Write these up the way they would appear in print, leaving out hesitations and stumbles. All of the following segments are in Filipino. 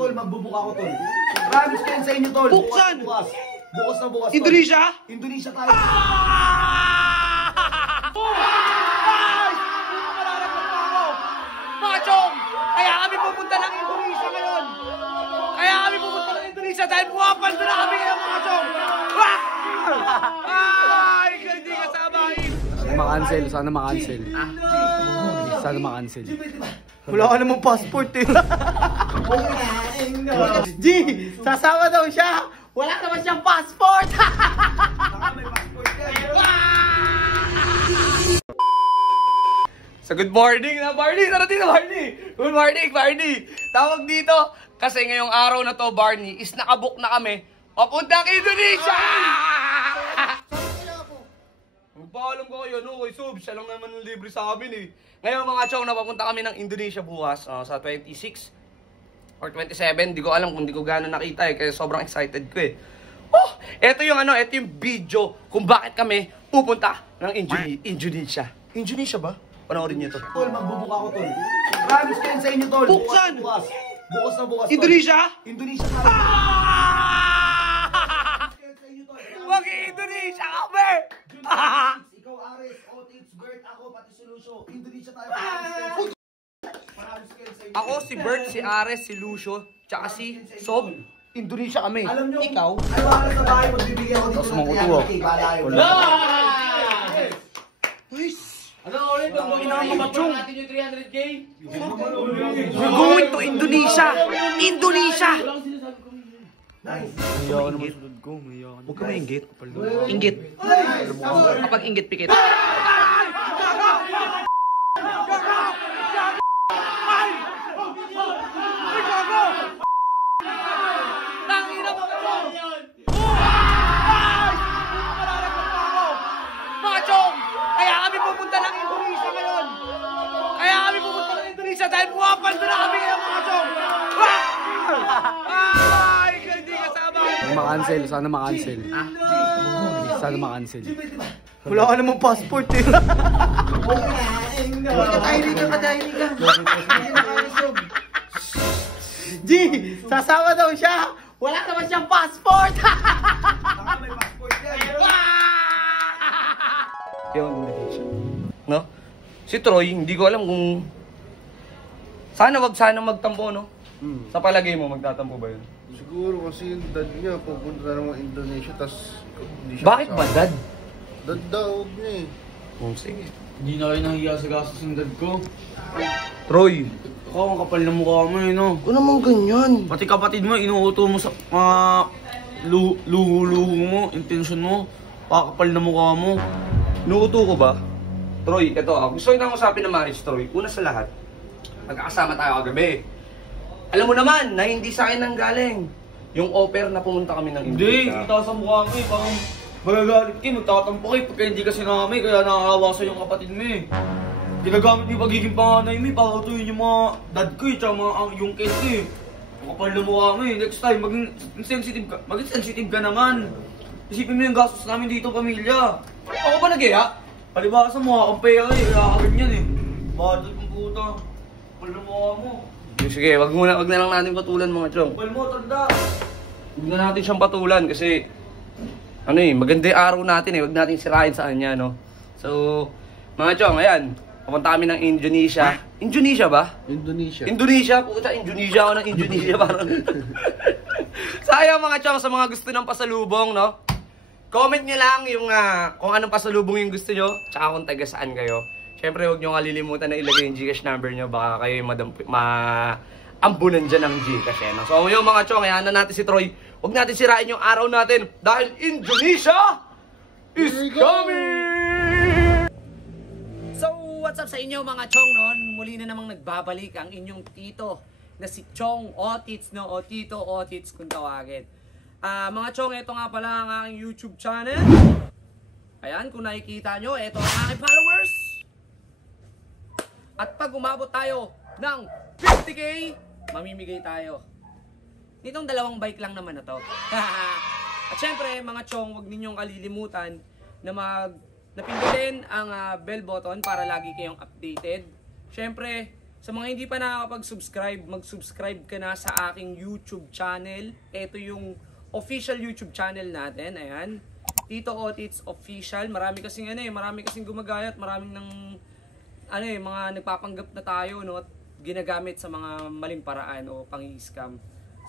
tol, magbubuka ko tol. Promise ko yan sa inyo tol. Buksan! Bukas na bukas tol. Indonesia? Indonesia tayo. Mga chong! Kaya kami pupunta ng Indonesia ngayon! Kaya kami pupunta ng Indonesia dahil pumapanto na kami ngayon mga chong! Ay! Hindi kasamahin! Ma-cancel, sana ma-cancel. Sana ma-cancel. Wala ka namang passport eh. G! Sasama daw siya! Wala naman siyang passport! So good morning na Barney! Tara dito Barney! Good morning Barney! Tawag dito kasi ngayong araw na to Barney is nakabook na kami papuntang Indonesia! Magpaalam ko kayo, no? Kay Sub, siya lang naman libre sa amin eh. Ngayon mga chong, napapunta kami ng Indonesia bukas sa 26 or 27. Di ko alam kung di ko gano'n nakita eh, kaya sobrang excited ko eh. Oh, eto yung video kung bakit kami pupunta ng Indonesia. Indonesia ba? Panoorin niyo to. Tol, magbubuka ko tol. Promise ko yan sa inyo tol. Buksan! Bukas na bukas tol. Indonesia? Indonesia tayo. Mag-Indonesia kami! Ikaw Ares, Otits, Bert, ako, pati si Lucio. Indonesia tayo. Ako, si Bert, si Ares, si Lucio, tsaka si Sob. Indonesia kami. Alam nyo, Ikaw? ay wala sa bahay, magbibigay ako dito ng 300k. Nice! Ano ulit? Ang inaamamachong natin yung 300k? We're going to Indonesia! Indonesia! Nice. Mahiya ka naman sunod ko. Mahiya ka naman. Huwag ka maingit. Inggit. Kapag inggit, pikit. Tangina mo! Mga chong! Kaya kami pupunta ng Indonesia ngayon! Kaya kami pupunta ng Indonesia dahil pumapanto na kami ngayon mga chong! Ay! Hindi kasama! Ma-cancel, sana ma-cancel. Sana ma-cancel. Wala ka namang passport eh. G! Sasama daw siya! Wala naman siyang passport! Baka may passport yan. Yung Indonesia. No? Si Troy, hindi ko alam kung... Sana wag sana magtampo, no? Sa palagay mo, magtatampo ba yun? Siguro kasi yung dad niya pupunta na naman Indonesia tas hindi siya Bakit ba, kasama. Dad? Dad daw niya eh. Sige. Hindi na kayo nahiya sa gastos ng dad ko. Troy! Ikaw ang kapal na mukha mo eh, no? Ano naman ganyan? Pati kapatid mo, inuuto mo sa luho-luho mo, intensyon mo. Pakapal na mukha mo. Inuuto ko ba? Troy, eto ako. Gusto ko nang usapin na marriage, Troy. Una sa lahat, magkakasama tayo kagabi. Alam mo naman na hindi sa akin nang galing yung offer na pumunta kami ng Hindi, Indonesia. kita sa mukha mo eh. Parang magagalit kayo, magtatampo kayo pagka hindi kasi namin, kaya nakakawa sa yung kapatid mo eh. Ginagamit mo yung pagiging panganay mo eh, para utuhin yung mga dad ko eh, tsaka mga yung kids ko eh. Kapal na mukha mo eh. Next time, maging sensitive ka naman. Isipin mo yung gastos namin dito, pamilya. Ako ba nag-iya? Palibasa mo, akong pera eh, kaya ganyan eh. Bakit kong puta? Kapal na mukha mo. Sige, wag na lang natin patulan mga chong. Kapal mo, tanda. Huwag na natin siyang patulan kasi ano eh, maganda yung araw natin eh. Huwag natin sirain sa kanya, no? So, mga chong, ayan. Papunta kami ng Indonesia. Indonesia ba? Indonesia. Indonesia? Puta, Indonesia ako ng Indonesia parang. Sayang mga chong sa mga gusto ng pasalubong, no? Comment nyo lang yung kung anong pasalubong yung gusto nyo, tsaka kung taga saan kayo. Siyempre, huwag nyo kalilimutan na ilagay yung Gcash number nyo. Baka kayo ambunan dyan ng Gcash. Eh, no? So, yung mga chong, hayaan na natin si Troy. Huwag natin sirain yung araw natin dahil Indonesia is coming! So, what's up sa inyo mga chong noon? Muli na namang nagbabalik ang inyong tito na si Chong Otits, no? O Tito Otits kung tawagin. Mga chong, ito nga pala ang aking YouTube channel. Ayan, kung nakikita nyo, ito ang aking followers. At pag umabot tayo ng 50k, mamimigay tayo. Nitong dalawang bike lang naman na to. At syempre, mga chong, huwag ninyong kalilimutan na pindutin ang bell button para lagi kayong updated. Syempre, Sa mga hindi pa nakakapag-subscribe, mag-subscribe ka na sa aking YouTube channel. Ito yung official YouTube channel natin. Ayan. Tito Otits Official. Marami kasing gumagayat, maraming mga nagpapanggap na tayo, no, at ginagamit sa mga maling paraan o pang-scam.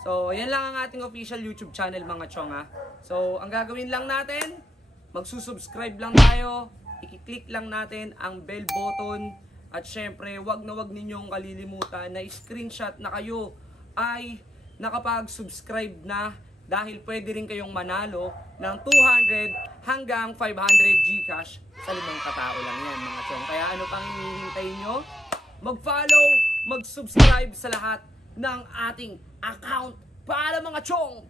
So, yan lang ang ating official YouTube channel, mga chong, ha. So, ang gagawin lang natin, magsusubscribe lang tayo, i-click lang natin ang bell button, at syempre, wag ninyong kalilimutan na screenshot na kayo ay nakapag-subscribe na, dahil pwede rin kayong manalo ng 200 hanggang 500 GCash sa 5 katao lang yan, mga chong. Kaya ano pang hinihintay nyo? Mag-follow, mag-subscribe sa lahat ng ating account para, mga chong!